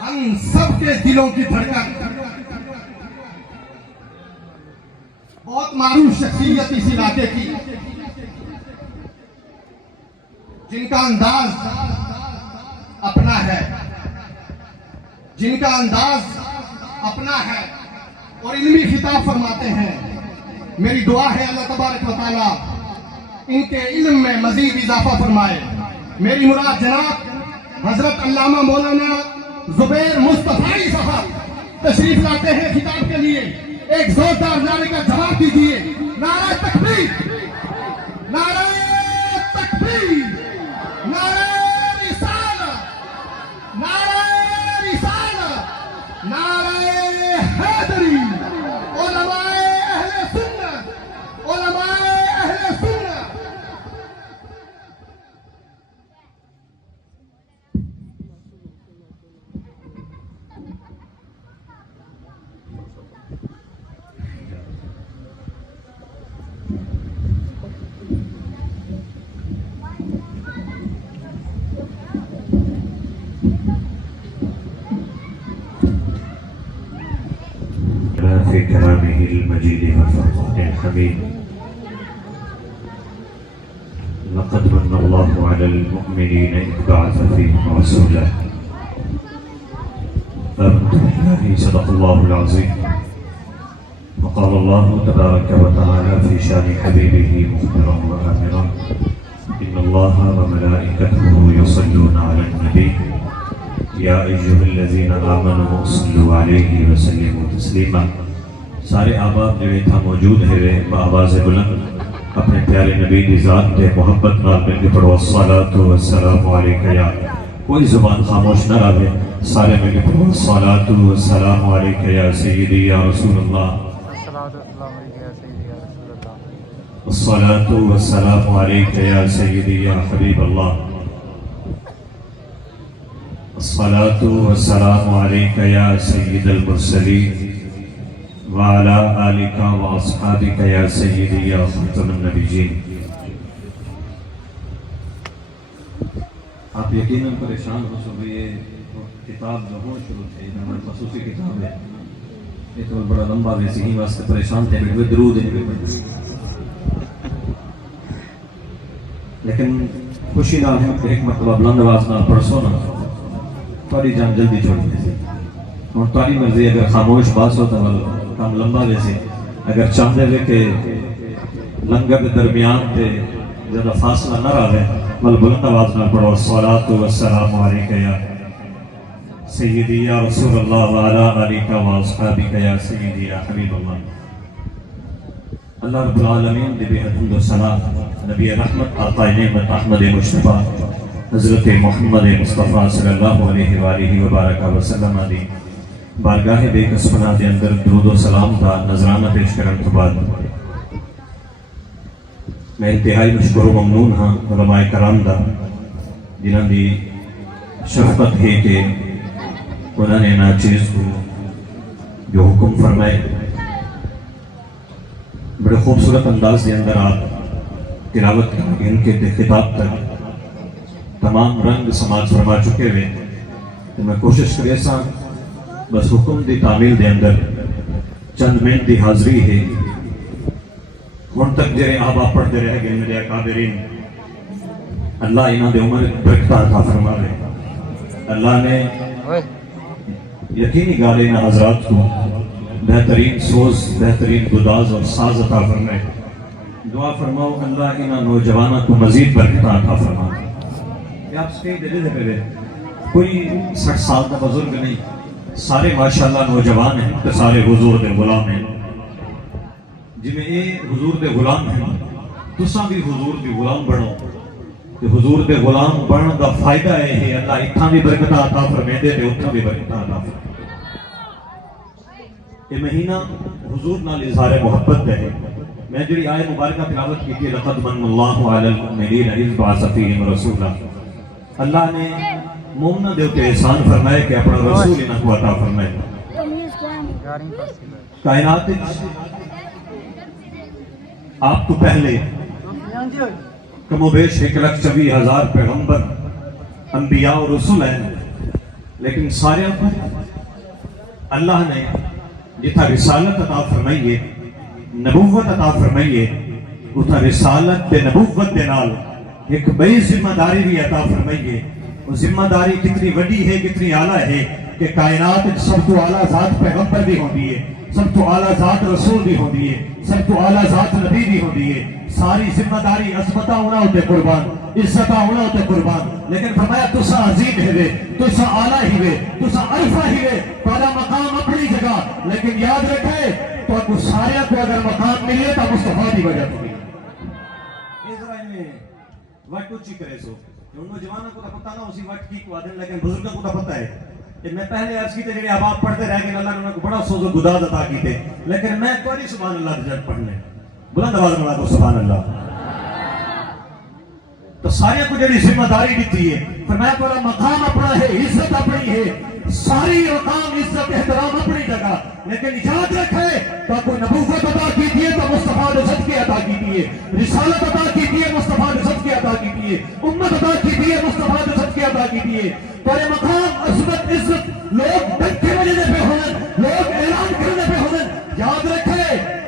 ہم سب کے دلوں کی دھڑکن. بہت معروف شخصیت اس علاقے کی، جن کا انداز اپنا ہے، جن کا انداز اپنا ہے اور علمی خطاب فرماتے ہیں. میری دعا ہے اللہ تبارک و تعالیٰ ان کے علم میں مزید اضافہ فرمائے. میری مراد جناب حضرت علامہ مولانا زبیر مصطفی صاحب تشریف لاتے ہیں خطاب کے لیے. ایک زوردار نعرے کا جواب دیجیے. نعرہ تکبیر، نعرہ تکبیر، نعرہ رسالت، نعرہ رسالت، نعرہ حیدری. علماء اہل سنت، علماء اہل سنت. في كلامه المجيد والفرقان الحميد. لقد من الله على المؤمنين إذ بعث فيهم رسولا. آمنت بالله صدق الله العظيم. وقال الله تبارك وتعالى في شان حبيبه مخبرا وآمرا إن الله وملائكته يصلون على النبي يا أيها الذين آمنوا صلوا عليه وسلموا تسليما. سارے آباد جڑے تھا موجود ہے بآواز بلند اپنے پیارے نبی کی ذات تے محبت نال مل کے پڑھو الصلاۃ والسلام علیکہ. یا کوئی زبان خاموش نہ رہے، سارے مل کے پڑھو الصلاۃ والسلام علیکہ یا سیدی یا رسول اللہ. الصلاۃ والسلام علیکہ یا سیدی یا حبیب اللہ. الصلاۃ والسلام علیکہ یا سید المرسلین وعلى آلك وأصحابك يا سيدي يا خاتم النبيين. آپ یقیناً پریشان ہو سب. یہ کتاب جو ہو شروع تھے ہماری خصوصی کتاب ہے، یہ تو بڑا لمبا ویسے ہی واسطے پریشان تھے بیٹھے درود لیکن خوشی نال ہے کہ ایک مرتبہ بلند آواز نال پڑھسو نا تاری جان جلدی چھوڑ دی. اور تاری مرضی اگر خاموش باس ہوتا والا کام لمبا ویسے اگر چاہتے ہوئے کہ لنگر درمیان تے زیادہ فاصلہ نہ رہے بل بلند آواز نہ پڑھو الصلاۃ والسلام علیکہ یا سیدی یا رسول اللہ وعلی آلک واصحابک یا سیدی یا حبیب اللہ. اللہ رب العالمین دی بے حمد و ثنا نبی رحمت آقا نعمت احمد مصطفیٰ حضرت محمد مصطفیٰ صلی اللہ علیہ وآلہ وبارک وسلم دی بارگاہ بے کسپنا دے اندر درود و سلام دا نظرانہ پیش کرن تو بعد میں انتہائی مشکور و ممنون ہاں علماء کرام دا جنہاں دی شفقت ہے کہ انہوں نے نا چیز کو جو حکم فرمائے بڑے خوبصورت انداز دے اندر آپ تلاوت کریں. ان کے خطاب تک تمام رنگ سماج فرما چکے ہوئے تو میں کوشش کرے سا بس حکم دی تعمیل دے اندر چند منٹ دی حاضری ہے. ہن تک جڑے آبا پڑھتے رہ گئے میرے اکابرین، اللہ انہاں دے عمر برکت عطا فرماوے. اللہ نے یقینی گالے انہاں حضرات کو بہترین سوز، بہترین گداز اور ساز عطا فرمائے. دعا فرماؤ اللہ انہاں نوجوانوں کو مزید برکت عطا فرمائے. یہ آپ سٹیج دے دے پہ کوئی 60 سال کا بزرگ نہیں، سارے ماشاءاللہ نوجوان ہیں تو سارے حضور دے غلام ہیں. جی میں یہ حضور دے غلام ہیں تساں بھی حضور دے غلام بنو. کہ حضور دے غلام بننے دا فائدہ ہے اللہ اتھاں بھی برکت عطا فرمیندے تے اتھاں بھی برکت عطا فرمیندے. یہ مہینہ حضور نال اظہار محبت ہے. میں جڑی آیت مبارکہ تلاوت کی تھی لقد من اللہ علی المؤمنین اذ بعث فیہم رسولا، اللہ نے مومنوں دے اوپر احسان فرمائے کہ اپنا رسول انہاں کو عطا فرمائے. کائنات آپ تو پہلے کم و بیش 1,24,000 پیغمبر انبیاء اور رسول ہیں. لیکن سارے کو اللہ نے جتھا رسالت عطا فرمائی ہے، نبوت عطا فرمائی ہے، اتھا رسالت دے نبوت دے نال ایک بڑی ذمہ داری بھی عطا فرمائی ہے۔ وہ ذمہ داری کتنی وڈی ہے، کتنی اعلیٰ ہے کہ کائنات سب تو اعلیٰ ذات پیغمبر بھی ہوتی ہے، سب تو اعلیٰ ذات رسول بھی ہوتی ہے، سب تو اعلیٰ ذات نبی بھی ہوتی ہے۔ ساری ذمہ داری عظمتہ ہونا ہوتے قربان، عزتہ ہونا ہوتے قربان، لیکن فرمایا تسا عظیم ہے، تسا اعلیٰ ہی ہے، تسا عرفہ ہی ہے، پہلا مقام اپنی جگہ، لیکن یاد رکھے تو آپ سارے کو اگر مقام ملے تو مصطفیٰ دی وجہ تو وقت اچھی کرے سو ان نوجوانوں کو تو پتہ نہ اسی وقت کی کو آدھیں، لیکن بزرگوں کو تو پتہ ہے کہ میں پہلے عرض کی تھے جنہیں آباب پڑھتے رہ گئے، اللہ نے انہوں کو بڑا سوز و گداز عطا کی تھے، لیکن میں کوئی سبحان اللہ جب پڑھنے بلند آواز میں کو سبحان اللہ تو سارے کو جڑی ذمہ داری دیتی ہے، فرمایا پورا مقام اپنا ہے، عزت اپنی ہے، ساری مقام عزت احترام اپنی جگہ، لیکن یاد رکھے تو کوئی نبوت عطا کی دیئے تو مصطفیٰ نے صدقے عطا کی دیئے، رسالت عطا کی دیئے مصطفیٰ نے صدقے عطا کی دیئے، امت عطا کی دیئے مصطفیٰ نے صدقے عطا کی دیئے۔ پورے مقام عظمت عزت لوگ ڈکے بجنے پہ ہونے، لوگ اعلان کرنے پہ ہونے، یاد رکھے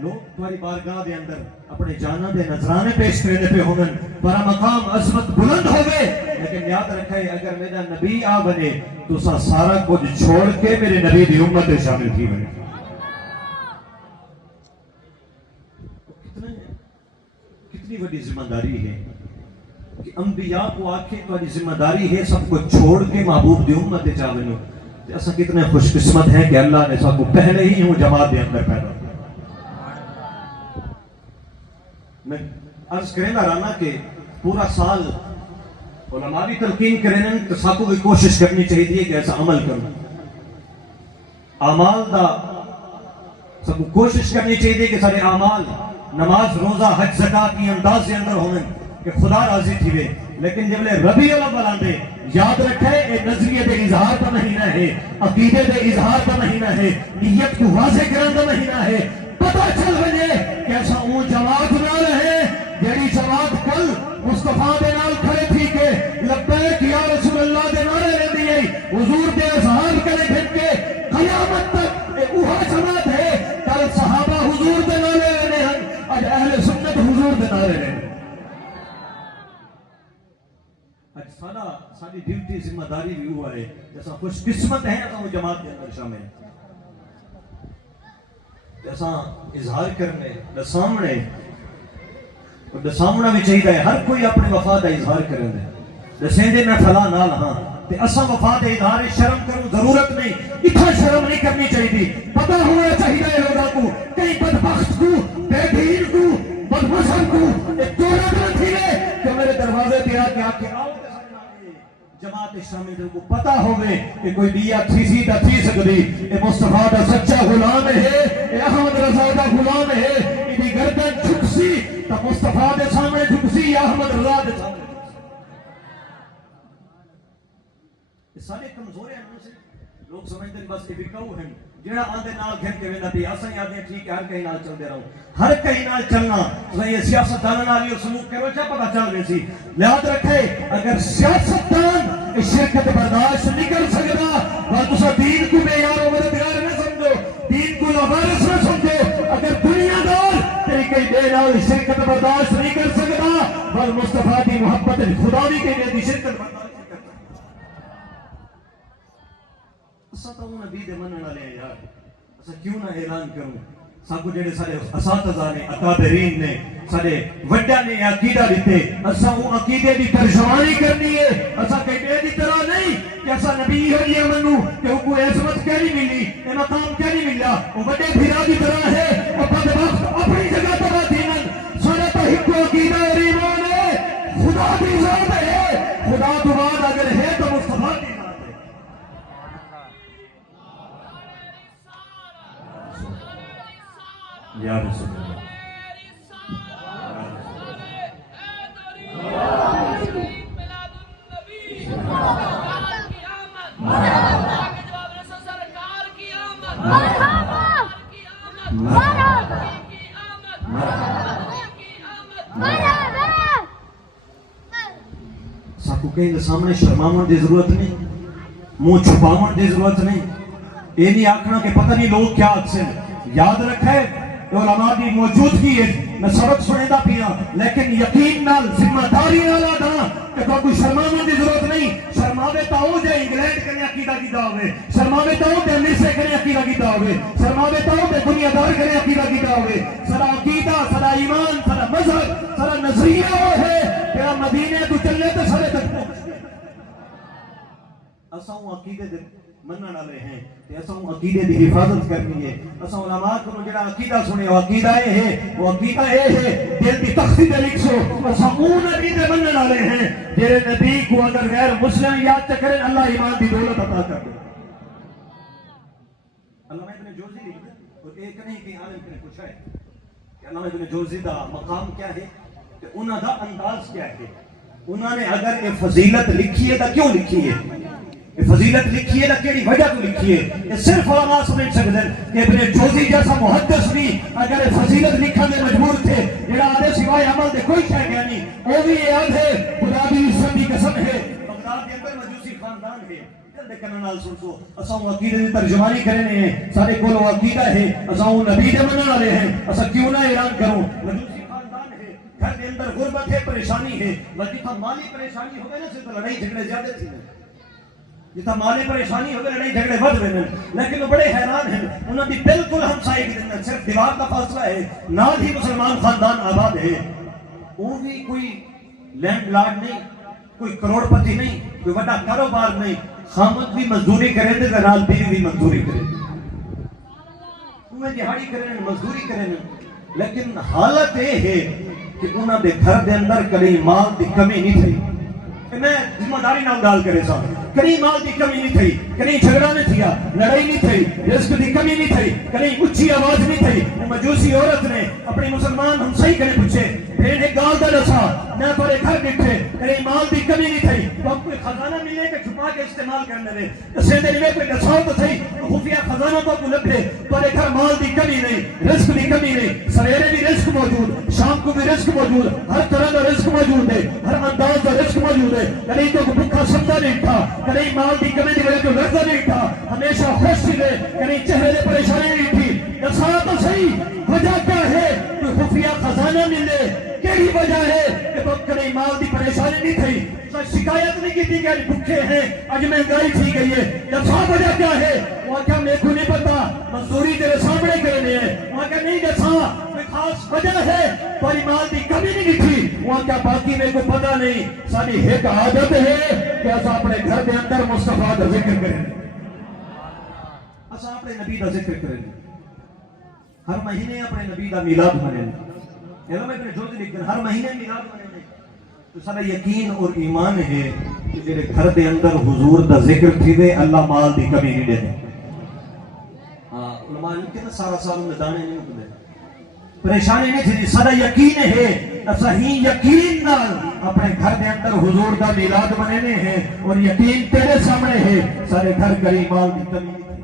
لوگ تمہاری بارگاہ دے اندر اپنے جانہ دے نظرانے پیش کرنے پہ ہونے، بڑا مقام عظمت بلند ہوگے، لیکن یاد رکھے اگر میرا نبی آ بنے تو سارا کچھ چھوڑ کے میرے نبی دی امت میں شامل تھی بنے۔ کتنی بڑی ذمہ داری ہے کہ انبیاء کو آکھے تو ذمہ داری ہے سب کو چھوڑ کے محبوب دی امت میں جا بنو۔ ایسا کتنے خوش قسمت ہیں کہ اللہ نے سب کو پہلے ہی ہوں جماعت دے اندر پیدا کیا۔ میں عرض کریں گا رانا کہ پورا سال علماء بھی تلقین کریں کہ سب کو بھی کوشش کرنی چاہیے کہ ایسا عمل کرنا، اعمال دا سب کو کوشش کرنی چاہیے کہ سارے اعمال نماز روزہ حج زکات کی انداز کے اندر ہونے کہ خدا راضی تھی وے، لیکن جب لے ربیع الاول آندے یاد رکھے یہ نظریے دے اظہار کا مہینہ ہے، عقیدے دے اظہار کا مہینہ ہے، نیت کو واضح کرنے کا مہینہ ہے، پتہ چل بنے کہ ایسا اون جماعت نہ رہے جیڑی جماعت کل مصطفیٰ دے نال کھڑے تھی کہ لبیک یا رسول اللہ دے نعرے لیندی ہے، حضور دے اظہار کرے پھر کے قیامت تک اے اوہا جماعت ہے، کل صحابہ حضور دے نعرے لینے ہیں، آج اہل سنت حضور دے نعرے لینے۔ آج ساری ڈیوٹی ذمہ داری بھی ہوا ہے، جیسا خوش قسمت ہے ایسا وہ جماعت کے اندر شامل ہے، جیسا اظہار کرنے سامنا بھی چاہیے، ہر کوئی اپنے وفا کا اظہار کریں دے دسیں دے میں فلاں نال ہاں تے اساں وفا دے اظہار شرم کروں ضرورت نہیں، اتنا شرم نہیں کرنی چاہیے، پتہ ہونا چاہیے لوگوں کو کئی بدبخت کو بے دین کو بدمسل کو ایک دورت نہ تھی کہ میرے دروازے پہ آ کے آکے آؤ جماعت شامل دل کو پتہ ہوئے کہ کوئی بیا تھی سی تا تھی سکتی، اے مصطفیٰ دا سچا غلام ہے، اے احمد رضا دا غلام ہے، ایدی گردن جھکسی تا مصطفیٰ دے سامنے جھکسی یا احمد رضا دے سامنے جھکسی۔ یہ سارے کمزورے ہیں سے لوگ سمجھتے ہیں بس یہ کہو ہیں جڑا آندے نال گھر کے ویندہ پی اساں یاد ہیں ٹھیک ہے ہر کہیں نال چل دے رہا ہوں، ہر کہیں نال چلنا تو یہ سیاست دانہ نالی اور سلوک کے وجہ پتہ چل رہی سی، یاد رکھے اگر سیاست دان اس شرکت برداشت نہیں کر سکتا اور تسا دین کو معیار و مددگار نہ سمجھو، دین کو لوارث نہ سمجھو، اگر دنیا دار طریقے بے نال شرکت برداشت نہیں کر سکتا بل مصطفیٰ کی محبت خدا بھی کہنے دی شرکت برداشت اسا تو نبی دے منن والے ہیں یار، اسا کیوں نہ اعلان کروں سب جڑے سارے اساتذہ نے اکابرین نے سارے وڈا نے عقیدہ دیتے، اسا وہ عقیدے دی ترجمانی کرنی ہے، اسا کہتے دی طرح نہیں کہ اسا نبی ہو یہ منو کہ وہ کوئی عظمت کیا نہیں ملی، یہ مقام کیا نہیں ملا، وہ بڑے بھیرا کی طرح ہے، وہ بدبخت اپنی جگہ تبا دینن، سارے تو ہی کو عقیدہ اور ایمان ہے، خدا دی ذات ہے، خدا تو بعد اگر ہے تو مصطفیٰ کی یا رسول اللہ سب کو کہیں سامنے شرماون دی ضرورت نہیں، منہ چھپاون دی ضرورت نہیں، یہ نہیں آکھنا کہ پتہ نہیں لوگ کیا آکھسن. یاد رکھے علماء دی موجودگی ہے، میں سبق سنیدا پیا، لیکن یقین نال ذمہ داری نال آدھا کہ کوئی شرماون دی ضرورت نہیں. شرماوے تاؤ جے انگلینڈ کنے عقیدہ کیتا ہوئے، شرماوے تاؤ تے مصر کنے عقیدہ کیتا ہوئے، شرماوے تاؤ تے دنیا دار کنے عقیدہ کیتا ہوئے. سارا عقیدہ، سارا ایمان، سارا مذہب، سارا نظریہ وہ ہے کہ مدینے تو چلے تے سارے تک پہنچ گئے. اساں عقیدے دے منن والے ہیں تے اساں عقیدے دی حفاظت کرنی ہے. اساں علماء کو جڑا عقیدہ سنے وہ عقیدہ اے ہے، وہ عقیدہ اے ہے دل دی تختی تے لکھو. اساں اون عقیدے منن والے ہیں جڑے نبی کو اگر غیر مسلم یاد کریں اللہ ایمان دی دولت عطا کر دے. علامہ ابن جوزی لکھتے ہیں اور ایک نہیں کہ عالم نے پوچھا ہے کہ علامہ ابن جوزی دا مقام کیا ہے کہ انہاں دا انداز کیا ہے. انہوں نے اگر یہ فضیلت لکھی ہے تو کیوں لکھی ہے، یہ فضیلت لکھی ہے تو کیڑی وجہ تو لکھی ہے. یہ صرف علماء سمجھ سکتے ہیں کہ ابن جوزی جیسا محدث بھی اگر فضیلت لکھنے میں مجبور تھے جڑا آدھے سوائے عمل دے کوئی شے گیا نہیں، وہ بھی یاد ہے خدا بھی عزت کی قسم ہے. بغداد کے اندر مجوسی خاندان ہے، جلدے کرنے نال سن سو اساں عقیدے دی ترجمانی کرنے ہیں. سارے کول عقیدہ ہے اساں نبی دے منن والے ہیں. اساں کیوں نہ اعلان کروں مجوسی خاندان ہے، گھر کے اندر غربت ہے، پریشانی ہے، بلکہ تھا مالی پریشانی ہوگی نا صرف لڑائی جھگڑے زیادہ تھی، جتنا مالی پریشانی ہوگی لڑائی جھگڑے بڑھ رہے ہیں. لیکن وہ بڑے حیران ہیں، انہوں نے بالکل ہمسائے کے دن صرف دیوار کا فاصلہ ہے، نال ہی مسلمان خاندان آباد ہے. وہ بھی کوئی لینڈ لارڈ نہیں، کوئی کروڑ پتی نہیں، کوئی بڑا کاروبار نہیں. خامد بھی مزدوری کریں دے نال بیوی بھی مزدوری کریں، انہیں دہاڑی کریں مزدوری کریں. لیکن حالت یہ ہے کہ انہوں نے گھر دے اندر کبھی مال دی کمی نہیں تھی. میں ذمہ داری نال گال کرے سا، کہیں مال دی کمی نہیں تھی، کہیں جھگڑا نہیں تھیا، لڑائی نہیں تھی، رزق دی کمی نہیں تھی، کہیں اچھی آواز نہیں تھی. مجوسی عورت نے اپنی مسلمان ہمسائی کرے پوچھے بھیڑے گال دا رسا نہ تھوڑے گھر ڈٹھے، کہیں مال دی کمی نہیں تھی تو اب کوئی خزانہ ملے کہ چھپا کے استعمال کرنے دے. اسے دے میں کوئی نساؤ تو تھی خفیہ خزانہ تو لبھے، تھوڑے گھر مال دی کمی نہیں، رزق دی کمی نہیں. سویرے بھی رزق موجود، شام کو بھی رزق موجود، ہر طرح کا رزق موجود ہے، ہر انداز کا رزق موجود ہے. کہیں تو بھوکا سمجھا نہیں تھا، کہیں مال دی کمی دی وجہ تو لڑتا نہیں تھا، ہمیشہ خوش تھے، کہیں چہرے دے پریشانی نہیں تھی. نسا تو صحیح وجہ کیا ہے کوئی خفیہ خزانہ ملے، کیڑی وجہ ہے کہ تو کہیں مال دی پریشانی نہیں تھی، شکایت نہیں کی تھی کہ بھوکے ہیں اج مہنگائی تھی گئی ہے. نسا وجہ کیا ہے وہاں کیا میرے کو نہیں پتا، مزدوری تیرے سامنے کرنے ہیں. وہاں کیا نہیں نسا کوئی خاص وجہ ہے کوئی مال دی کمی نہیں تھی، وہاں کیا باقی میرے کو پتا نہیں. ساری ایک عادت ہے کہ اسا اپنے گھر کے اندر مصطفیٰ کا ذکر کریں، اسا اپنے نبی کا ذکر کریں، ہر مہینے اپنے نبی کا میلاد منیں. علماء ابن جوزی لکھتے ہیں ہر مہینے میلاد منیں. تو سارا یقین اور ایمان ہے کہ جڑے گھر دے اندر حضور دا ذکر تھی دے اللہ مال دی کمی نہیں دے. علماء لکھتے ہیں سارا سال میں دانے نہیں مکدے، پریشانی نہیں تھی. سارا یقین ہے، صحیح یقین نال اپنے گھر دے اندر حضور دا میلاد منانے ہیں اور یقین تیرے سامنے ہے سارے گھر کری مال دی کمی نہیں تھی.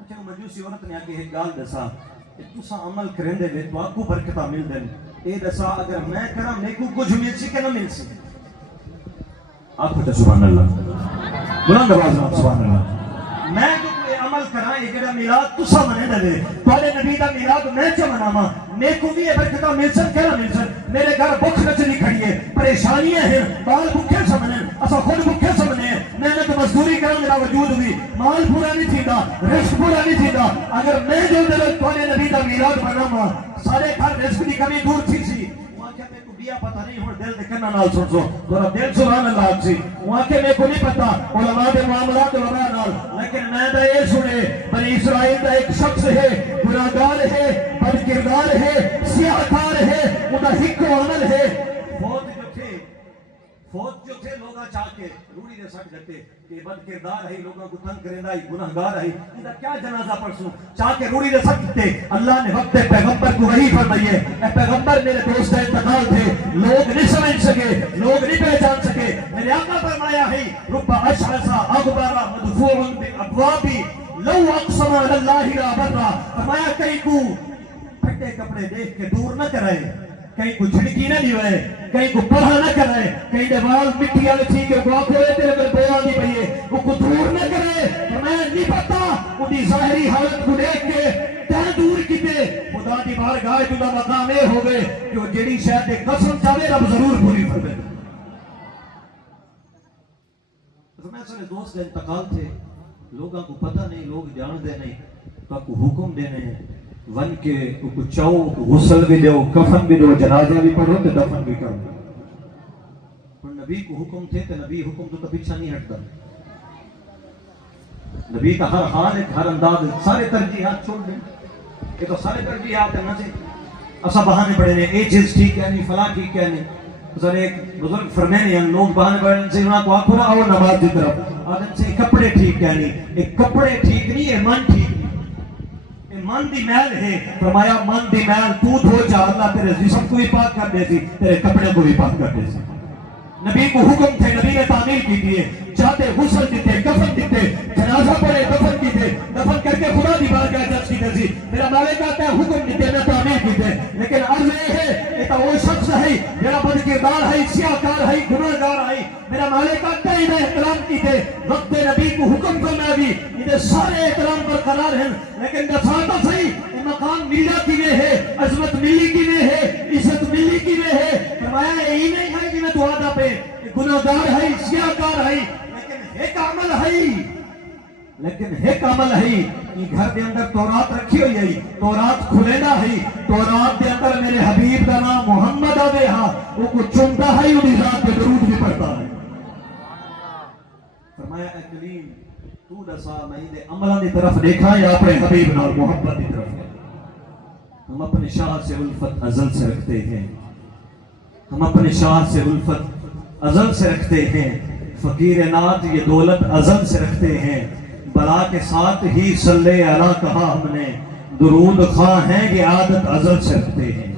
اچھا مجوسی عورت نے آگے ایک گال دسا کہ تسا عمل کریں دے وے تو آپ کو برکتہ مل دیں. اے دسا اگر میں کرا میرے کو کچھ مل سی کہ نہ مل سی؟ آپ کو سبحان اللہ، بلند آواز میں سبحان اللہ. میں جو کوئی عمل کرا یہ جڑا میلاد تسا منے دے تھوڑے نبی دا میلاد میں چ مناواں میرے کو بھی برکتہ مل سن کہ نہ مل سن؟ میرے گھر بھوک نچلی کھڑی ہے، پریشانیاں ہیں، بال بھوکے سمنے اسا خود بھوکے سمنے، محنت مزدوری کرن میرا وجود بھی مال پورا نہیں تھیندا، رزق پورا نہیں تھیندا. اگر میں جو دل تھوڑے نبی دا میلاد مناواں سارے گھر رزق دی کمی دور تھی سی. وہاں کیا میرے کو دیا پتہ نہیں ہن دل دے کنا نال سن سو تھوڑا دل سبحان اللہ سی. وہاں کے میرے کو نہیں پتہ علماء دے معاملات علماء نال، لیکن میں دا یہ سنے بنی اسرائیل دا ایک شخص ہے گناہگار ہے، بد کردار ہے، سیاہکار ہے، وہ دا حق و عمل ہے. فوج جو تھے لوگا چاہ کے روڑی دے سٹ جتے کہ بد کردار ہے، لوگوں کو تنگ کرندا ہے، گناہگار ہے، انہاں کیا جنازہ پڑھسوں چاہ کے روڑی دے سٹ جتے. اللہ نے وقت پیغمبر کو وحی فرمائی ہے، اے پیغمبر میرے دوست انتقال تھے، لوگ نہیں سمجھ سکے، لوگ نہیں پہچان سکے. میرے آقا فرمایا ہے رب اشعث اغبر مدفوع بالابواب لو اقسم علی اللہ لا برا. فرمایا کہیں کو پھٹے کپڑے دیکھ کے دور نہ کرائے، کہیں کو جھڑکی نہ لیوے کہیں کو پڑھا نہ کرے کہیں دے وال مٹی والے ٹھیک ہے گواہ ہوئے تیرے پر بوال نہیں پہیے وہ کو دور نہ کرے میں نہیں پتا انہی ظاہری حالت کو دیکھ کے تیرے دور کیتے خدا دی بارگاہ تو دا مقام اے ہو گئے کہ وہ جڑی شاید ایک قسم چاہے رب ضرور پوری فرمائے. میں سارے دوست کا انتقال تھے لوگوں کو پتہ نہیں لوگ جان دے نہیں تو آپ کو حکم دینے ہیں ون کے کو چاہو غسل بھی دو کفن بھی دو جنازہ بھی پڑھو تو دفن بھی کرو. اور نبی کو حکم تھے تو نبی حکم تو پیچھا نہیں ہٹتا. نبی کا ہر حال ایک ہر انداز سارے ترجیحات چھوڑ دیں یہ تو سارے ترجیحات ہیں نہ سے ایسا بہانے پڑے ہیں یہ چیز ٹھیک ہے نہیں فلاں ٹھیک ہے نہیں. مثلا ایک بزرگ فرمانے ہیں لوگ بہانے پڑے سے انہاں کو آخو نہ آؤ نماز کی طرف آدم سے کپڑے ٹھیک ہے نہیں ایک کپڑے ٹھیک نہیں ہے من ٹھیک نہیں. من دی میل ہے فرمایا من دی میل تو دھو جا اللہ تیرے جسم کو بھی پاک کر دے سی تیرے کپڑے کو بھی پاک کر دے سی. نبی کو حکم تھے نبی نے تعمیل کی دیئے چاہتے غسل دیتے کفن دیتے جنازہ پڑے دفن کیتے دفن کر کے خدا دی بارگاہ جج کی دیسی میرا مالک کہتا ہے حکم دیتے میں تعمیل کیتے لیکن عرض یہ ہے یہ تو وہ شخص ہے میرا بد کردار ہے سیاہکار ہے گناہگار ہے میرا مالک کہتا ہے انہیں احترام کیتے وقت نبی کو حکم فرمایا بھی انہیں سارے احترام پر قرار ہیں لیکن دفعہ صحیح مقام ملا کی میں ہے عظمت ملی کی میں ہے عزت ملی کی میں ہے فرمایا یہی نہیں ہے کہ میں تو آدھا پہ گناہگار ہے سیاہکار ہے لیکن ایک عمل ہے یہ گھر دے اندر تورات رکھی ہوئی ہے تورات کھلینا ہے تورات دے اندر میرے حبیب کا نام محمد آدھے ہاں وہ کو چنتا ہے انہی ذات پہ درود بھی پڑھتا ہے. فرمایا اے کلیم تو دسا میں دے عملہ دی طرف دیکھا یا اپنے حبیب نال محبت دی طرف. ہم اپنے شاہ سے الفت ازل سے رکھتے ہیں ہم اپنے شاہ سے الفت ازل سے رکھتے ہیں فقیر نات یہ دولت ازل سے رکھتے ہیں بلا کے ساتھ ہی صلی علیہ کہا ہم نے درود خواہ ہیں یہ عادت ازل سے رکھتے ہیں.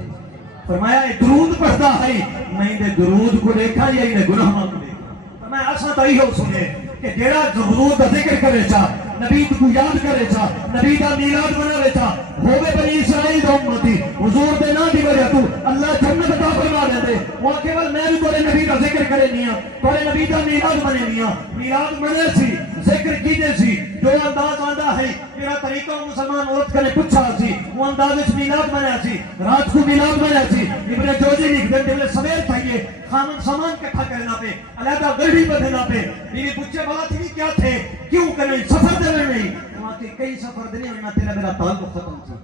فرمایا یہ درود پڑھتا ہے میں نے درود کو دیکھا یا انہیں گناہ کو دیکھا. فرمایا ایسا تو ہی ہو سنے کہ جیڑا درود کا ذکر کرے چاہ نبی کو یاد کرے چاہ نبی کا میلاد مناوے چاہ ہوے بنی اسرائیل دا امتی حضور دے نا دی وجہ تو اللہ جنت عطا فرما دے دے وہ کیول میں بھی تیرے نبی کا ذکر کرے نہیں تیرے نبی کا میلاد منے نہیں میلاد منے سی ذکر کیتے سی جو انداز آندا ہے میرا طریقہ مسلمان عورت کنے پوچھا سی وہ انداز وچ میلاد منیا سی رات کو میلاد منیا سی ابن جوزی لکھ دے تے سویر چاہیے خامن سامان اکٹھا کرنا پہ علیحدہ گڑھی بدھنا پہ میری پوچھے بات ہی کیا تھے کیوں کریں سفر دے نہیں وہاں کے کئی سفر دے نہیں تیرا میرا تعلق ختم تھی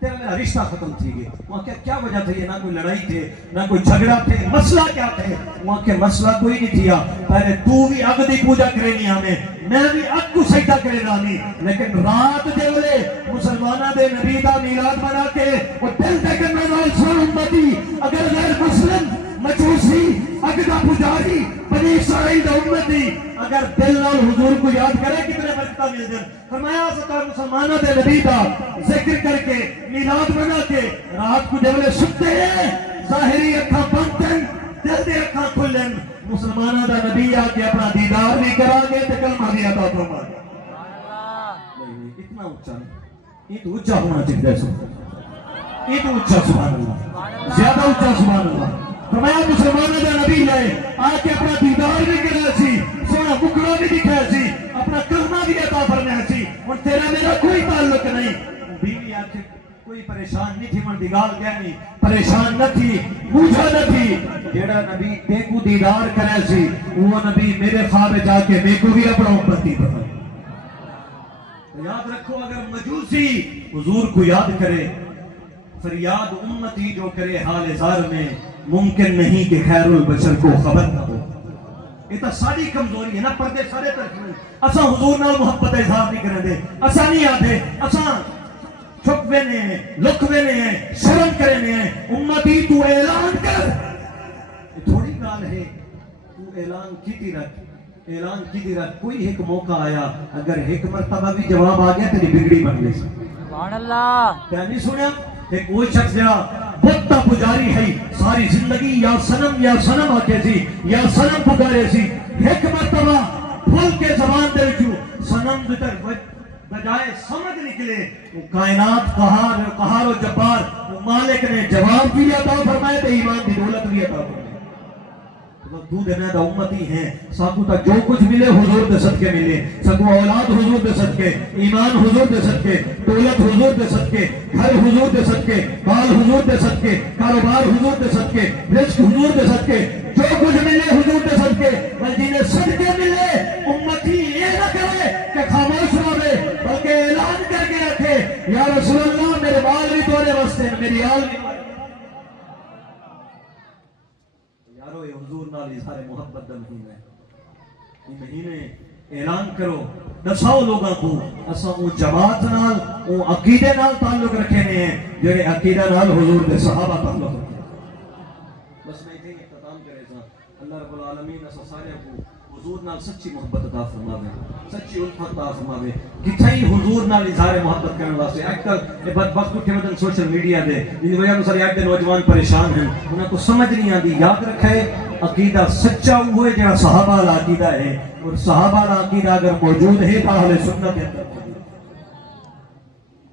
تیرا میرا رشتہ ختم تھی گئے وہاں کیا وجہ تھی نہ کوئی لڑائی تھے نہ کوئی جھگڑا تھے مسئلہ کیا تھے وہاں کے مسئلہ کوئی نہیں تھیا پہلے تو بھی اگ دی پوجا کرے نہیں آنے میں بھی اگ کو سجدہ کرے نانی لیکن رات دے ولے مسلمانہ دے نبی دا میلاد منا کے وہ دل دے کے میں نال سن امتی اگر غیر مسلم مجوسی اگ دا پجاری بنی اسرائیل دا امتی اگر دل نال حضور کو یاد کرے کتنے برکتہ مل جائیں. فرمایا سکا مسلمانہ دے نبی دا ذکر کر کے میلاد بنا کے رات کو جبلے سکتے ہیں ظاہری اکھاں بند ہیں دل دے اکھاں کھلیں مسلمانہ دا نبی آ کے اپنا دیدار بھی کرا گے تے کلمہ بھی عطا فرما گے. نہیں اتنا اونچا نہیں یہ تو اونچا ہونا چاہیے یہ تو اونچا سبحان اللہ زیادہ اونچا سبحان اللہ. فرمایا مسلمانوں کا نبی ہے آ کے اپنا دیدار بھی کرنا سی سونا مکڑا بھی دکھایا سی اپنا کلمہ بھی عطا فرمایا سی اور تیرا میرا کوئی تعلق نہیں. بیوی آ کے کوئی پریشان نہیں تھی من دیگال کیا نہیں پریشان نہ تھی بوجھا نہ تھی جیڑا نبی تے کو دیدار کرے سی وہ نبی میرے خواب جا کے میں کو بھی اپنا امتی بنا. یاد رکھو اگر مجوسی حضور کو یاد کرے فریاد امتی جو کرے حال زار میں ممکن نہیں کہ خیر البشر کو خبر نہ ہو. یہ تو ساری کمزوری ہے نا پردے سارے طرف میں اساں حضور نال محبت اظہار نہیں کریں دے اساں نہیں آتے اساں چھپوے نے ہیں لکھوے نے ہیں شرم کرنے ہیں. امتی تو اعلان کر تھوڑی گال ہے تو اعلان کیتی رکھ اعلان کیتی رکھ کوئی ایک موقع آیا اگر ایک مرتبہ بھی جواب آ گیا تیری بگڑی بن گئی. سبحان اللہ کیا نہیں سنیا ایک وہ شخص جڑا بت کا پجاری ہے ساری زندگی یا سنم آکے سی یا سنم پکارے سی ایک مرتبہ پھول کے زبان دے وچوں سنم دے بجائے سمجھ نکلے وہ کائنات قہار و جبار وہ مالک نے جواب بھی عطا فرمائے تو ایمان کی دولت بھی عطا فرمائے تو دینا دا امتی ہیں ساکو تا جو کچھ ملے حضور دے صدقے ملے ساکو اولاد حضور دے صدقے ایمان حضور دے صدقے دولت حضور دے صدقے گھر حضور دے صدقے بال حضور دے صدقے کاروبار حضور دے صدقے رزق حضور دے صدقے جو کچھ ملے حضور دے صدقے بل جنہیں صدقے ملے امتی یہ نہ کرے کہ خاموش رہے بلکہ اعلان کر کے رکھے یا رسول اللہ میرے بال بھی توڑے واسطے میری آل بھی یارو یہ حضور نال اظہار محبت دا مہینہ ہے یہ مہینے اعلان کرو دساؤ لوگاں کو اساں وہ جماعت نال وہ عقیدے نال تعلق رکھے نے ہیں جڑے عقیدہ نال حضور دے صحابہ تعلق رکھے بس میں اتنے اختتام کرے تھا اللہ رب العالمین اساں سارے کو حضور نال سچی محبت عطا فرماوے سچی الفت عطا فرماوے کتھائی حضور نال اظہار محبت کرنے واسطے اج کل یہ بدبخت اٹھے ودن سوشل میڈیا دے ان وجہ تو سارے اج دے نوجوان پریشان ہیں انہاں کو سمجھ نہیں آندی یاد رکھے عقیدہ سچا ہوئے جڑا صحابہ والا عقیدہ ہے اور صحابہ والا عقیدہ اگر موجود ہے تو اہل سنت کے اندر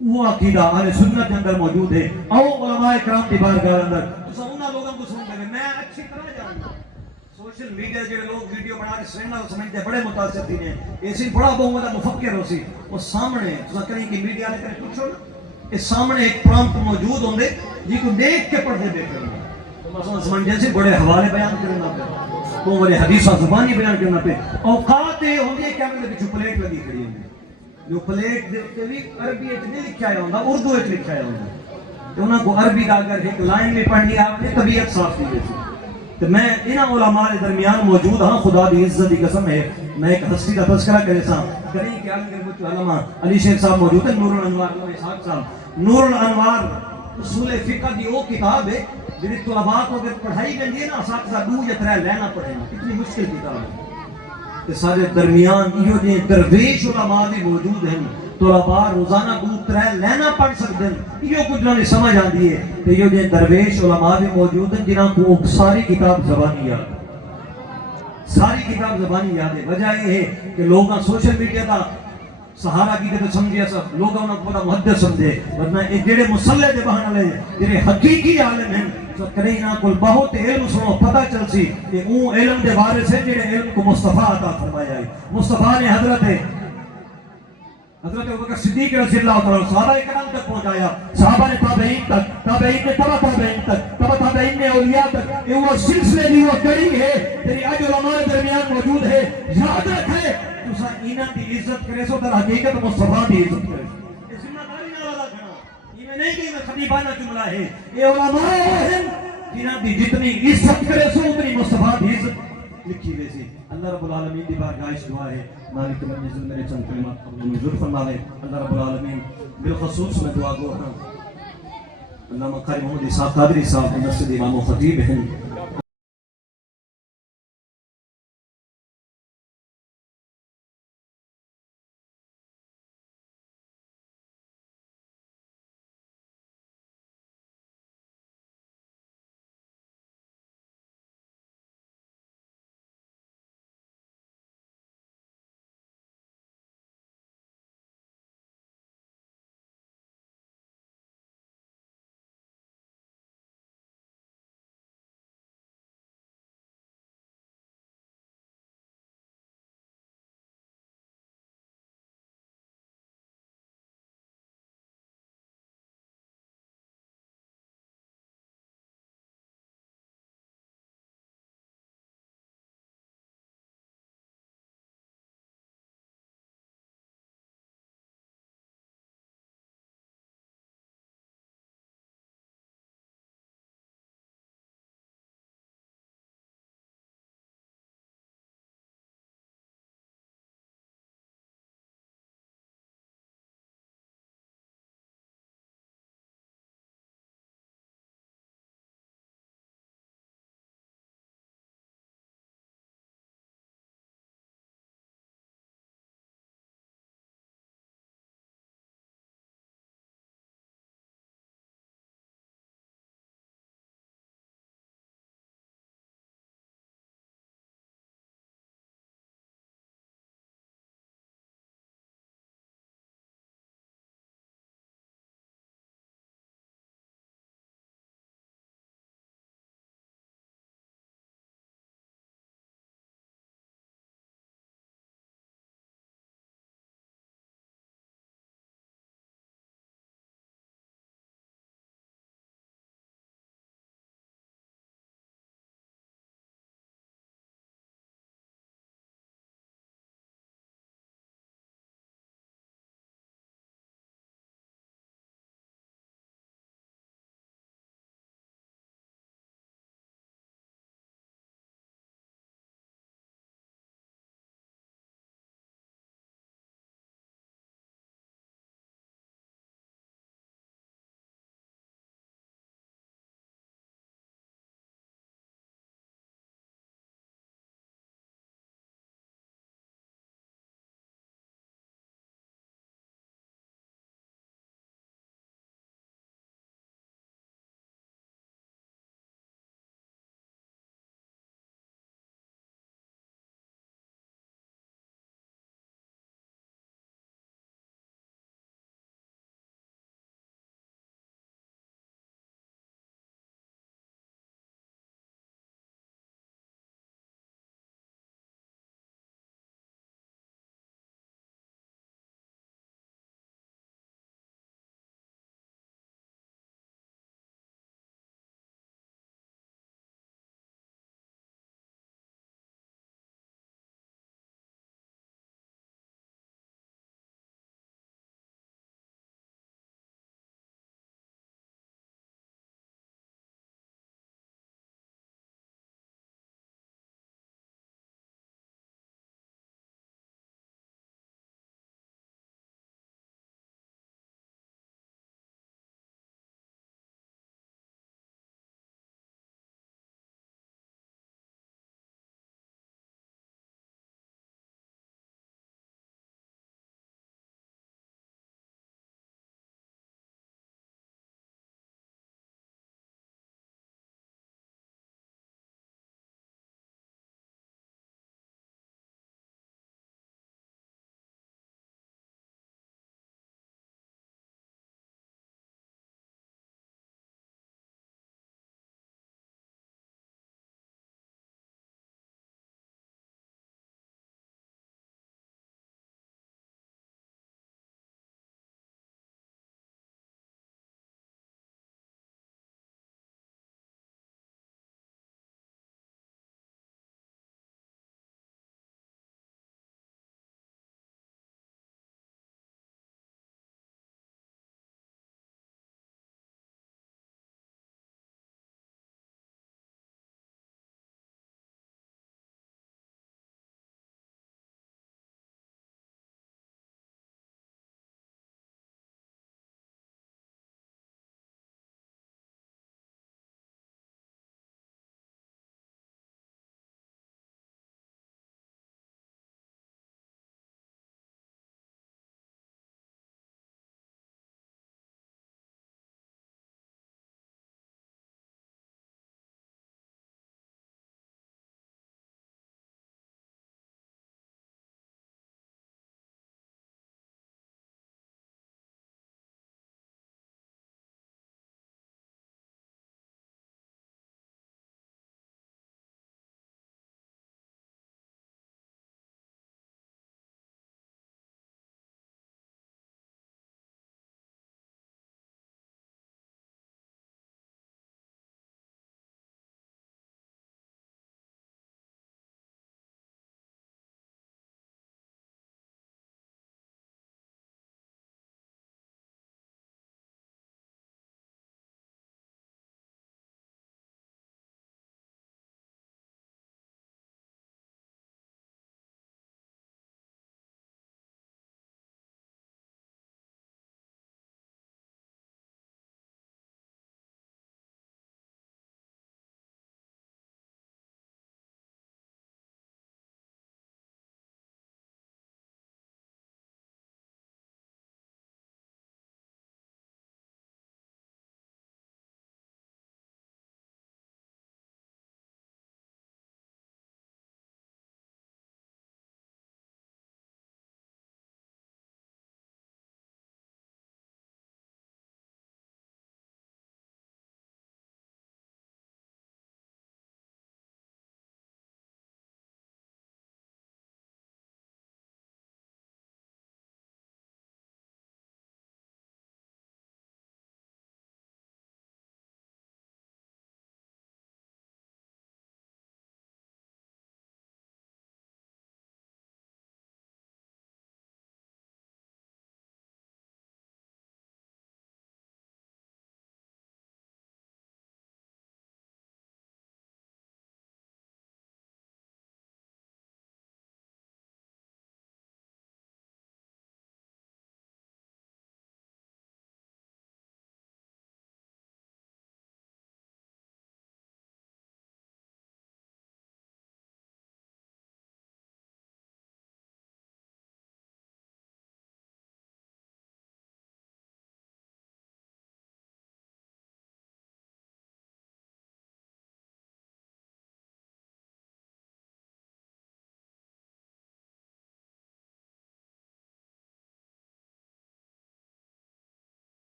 وہ عقیدہ اہل سنت کے اندر موجود ہے او علماء کرام کی بارگاہ اندر تو انہاں لوگوں کو سن لگے میں اچھی طرح جانتا ہوں سوشل میڈیا جو لوگ ویڈیو بنا کے سننا سمجھتے بڑے متاثر تھی ہیں ایسی بڑا بہت بڑا مفکر ہو سی وہ سامنے تو کریں کہ میڈیا نے کرے پوچھو نا کہ سامنے ایک پرامپٹ موجود ہوندے جی کو دیکھ کے پڑھ دے بیٹھے تو مثلا سمجھ جیسے بڑے حوالے بیان کرنا پہ تو بڑے حدیثہ زبانی بیان کرنا پہ اوقات ہوندے کیا میں پیچھے پلیٹ لگی کھڑی ہوندی جو پلیٹ دے تے بھی عربی وچ نہیں لکھا ہے ہوندا اردو وچ لکھا ہے ہوندا تو انہاں کو عربی دا اگر ایک لائن بھی پڑھنی آپ نے طبیعت صاف کی جیسی تو میں انہاں علماء کے درمیان موجود ہاں خدا دی عزت کی قسم ہے میں ایک ہستی کا تذکرہ کرے سا کریں کہ آگے کچھ علماء علی شیخ صاحب موجود ہیں نور الانوار اسحاق صاحب نور الانوار اصول فقہ دی وہ کتاب ہے جن طلباء کو اگر پڑھائی گئی ہے نا اساتذہ 2 یا 3 لینا پڑے گا اتنی مشکل کتاب ہے کہ سارے درمیان یہ جو درویش علماء بھی موجود ہیں طلباء روزانہ 2-3 لینا پڑھ سکتے ہیں یہ کچھ نہ سمجھ آتی ہے کہ یہ جو درویش علماء بھی موجود ہیں جنہاں کو ساری کتاب زبانی یاد ساری کتاب زبانی یاد ہے وجہ یہ ہے کہ لوگاں سوشل میڈیا کا سہارا کی تو سمجھے سب لوگاں انہوں کو بڑا محدث سمجھے ورنہ ایک جڑے مسلح دے بہانے لے جڑے حقیقی عالم ہیں تو کریں نہ کل بہت علم سنو پتہ چل سی کہ اون علم دے وارث ہے جڑے علم کو مصطفیٰ عطا فرمایا ہے مصطفیٰ نے حضرت ابوبکر صدیق رضی اللہ تعالیٰ صحابہ کرام تک پہنچایا صحابہ نے تابعین تک تابعین نے تبع تابعین تک تبع تابعین نے اولیاء تک یہ وہ سلسلے دی وہ کڑی ہے تیری آج علماء درمیان موجود ہے یاد رکھے تو سا اینا دی عزت کرے سو در حقیقت مصطفیٰ دی عزت کرے یہ ذمہ داری نہ والا کھنا یہ میں نہیں کہ میں خطیبانہ جملہ ہے یہ علماء ہیں جنہاں دی جتنی عزت کرے سو اتنی مصطفیٰ دی عزت لکھی ویسی اللہ رب العالمین دی بارگاہ دعا ہے مالک من نزل میرے چند کلمات قبل منظور فرما لے اللہ رب العالمین بالخصوص میں دعا گو ہوں علامہ قاری محمد اسحاق قادری صاحب مسجد امام و خطیب ہیں